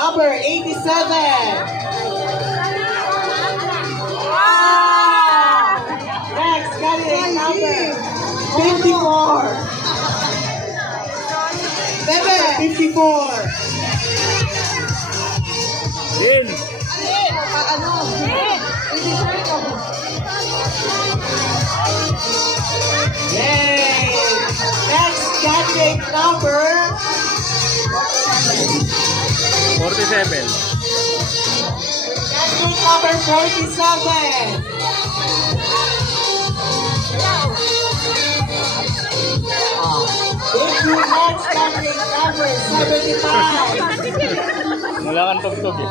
number 87. Next candidate number 54. 54. Din. Yay! Next candidate number 47. Candidate number 47. Thank you. Next candidate number 75. Wala kang tugtog eh.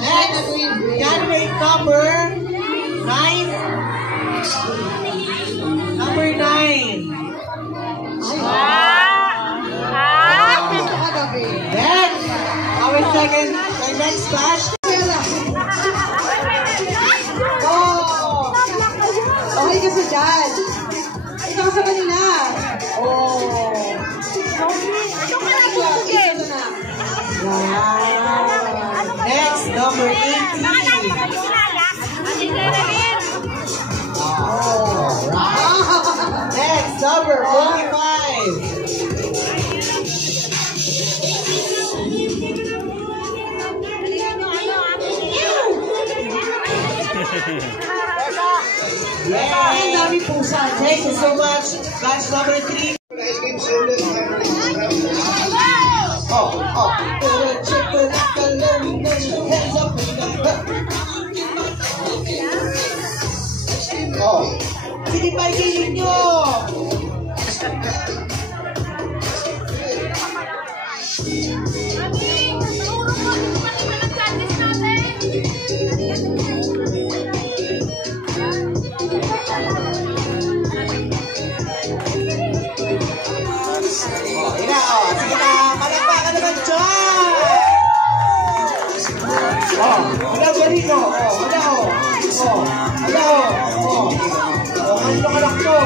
Next candidate number 9. Number 9. Next, our second, the next batch. Oh, Okay ka sa dad. Ito ka sa kanila. oh. Next, number 80. Next, number 45. Ang dami pusa. Thank you so much. Batch number 3. Sige pa, ikilin nyo. Sige na, malakpakan naman dyan. Wala Jericho. Wala Wala. Ano anak to?